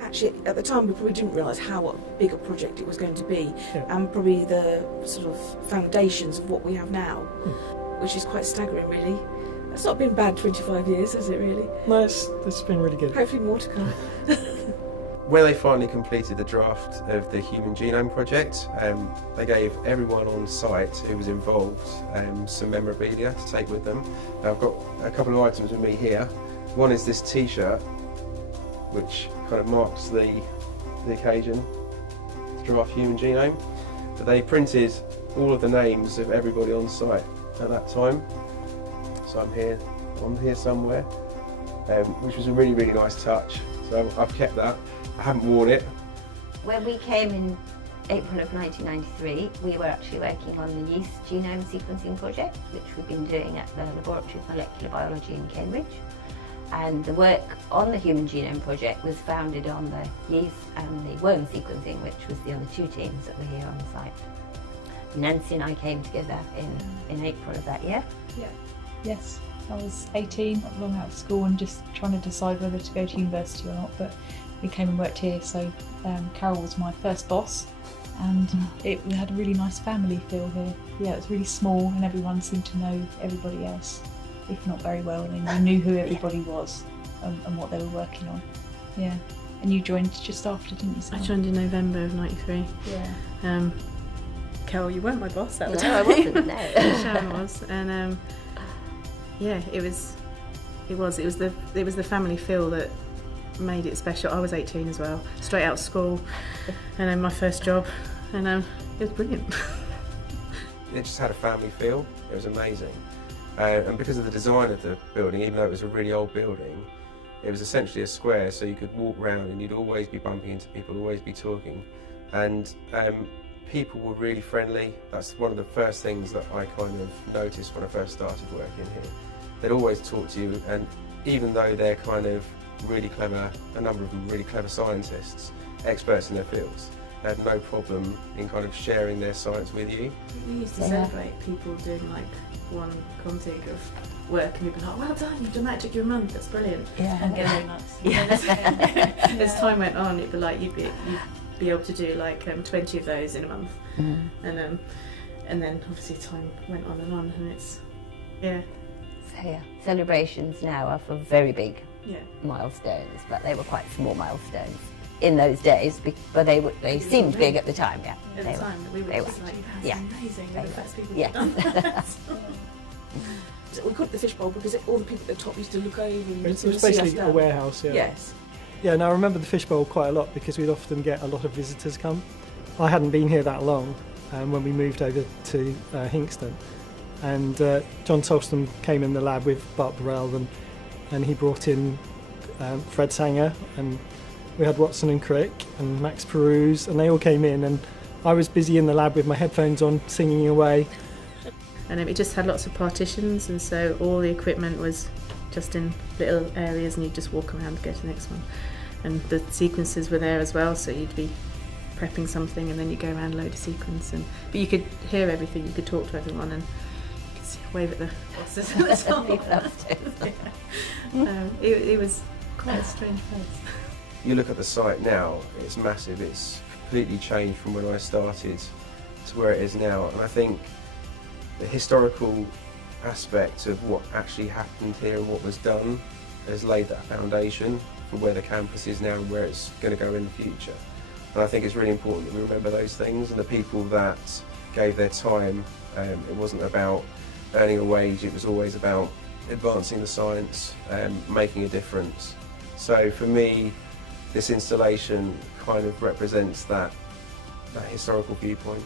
Actually, at the time, we probably didn't realise how big a project it was going to be, Yeah. and probably the sort of foundations of what we have now, which is quite staggering, really. It's not been bad 25 years, has it, really? No, it's been really good. Hopefully more to come. When they finally completed the draft of the Human Genome Project, they gave everyone on site who was involved some memorabilia to take with them. Now, I've got a couple of items with me here. One is this T-shirt, which kind of marks the occasion to draft Human Genome. But they printed all of the names of everybody on site at that time. So I'm here somewhere, which was a really, really nice touch. So I've kept that. I haven't worn it. When we came in April of 1993, we were actually working on the yeast genome sequencing project, which we've been doing at the Laboratory of Molecular Biology in Cambridge. And the work on the Human Genome Project was founded on the yeast and the worm sequencing, which was the other two teams that were here on site. Nancy and I came together in April of that year. Yeah. Yes, I was 18, not long out of school, and just trying to decide whether to go to university or not, but we came and worked here, so Carol was my first boss, and we had a really nice family feel here. Yeah, it was really small and everyone seemed to know everybody else, if not very well, and they knew who everybody was and what they were working on. Yeah, and you joined just after, didn't you, Sam? I joined in November of '93. Yeah. Carol, you weren't my boss at the time. No, I wasn't, no. Sharon was, and yeah, it was the family feel that made it special. I was 18 as well, straight out of school, and then my first job, and it was brilliant. It just had a family feel. It was amazing. And because of the design of the building, even though it was a really old building, it was essentially a square, so you could walk round and you'd always be bumping into people, always be talking. And people were really friendly. That's one of the first things that I kind of noticed when I first started working here. They'd always talk to you, and even though they're kind of really clever, a number of them really clever scientists, experts in their fields, they had no problem in kind of sharing their science with you. We used to celebrate people doing like one contig of work, and we'd be like, well done, you've done that, it took you a month, that's brilliant. Yeah, And very then, nice. as time went on, it'd be like you'd be able to do like 20 of those in a month, and then obviously time went on, and it's So yeah, celebrations now are for very big yeah. milestones, but they were quite small milestones in those days, but they seemed big at the time, yeah. At They the were. time, we were They just were. like, that's Yeah. amazing, we're the They first people Yeah. who've done that. So we called it the fishbowl because all the people at the top used to look over and It see was us basically a down. warehouse, yeah. Yes. Yeah, and I remember the fishbowl quite a lot because we'd often get a lot of visitors come. I hadn't been here that long when we moved over to Hinxton, and John Tolston came in the lab with Bart Burrell, and he brought in Fred Sanger, and we had Watson and Crick and Max Peruse, and they all came in, and I was busy in the lab with my headphones on singing away. And it just had lots of partitions, and so all the equipment was just in little areas, and you'd just walk around to go to the next one. And the sequences were there as well, so you'd be prepping something and then you go around, load a sequence, but you could hear everything, you could talk to everyone, and you could wave at the bosses at the top. It was quite a strange place. You look at the site now, it's massive. It's completely changed from when I started to where it is now, and I think the historical aspect of what actually happened here and what was done has laid that foundation for where the campus is now and where it's going to go in the future. And I think it's really important that we remember those things, and the people that gave their time. It wasn't about earning a wage, it was always about advancing the science, making a difference. So for me, this installation kind of represents that historical viewpoint.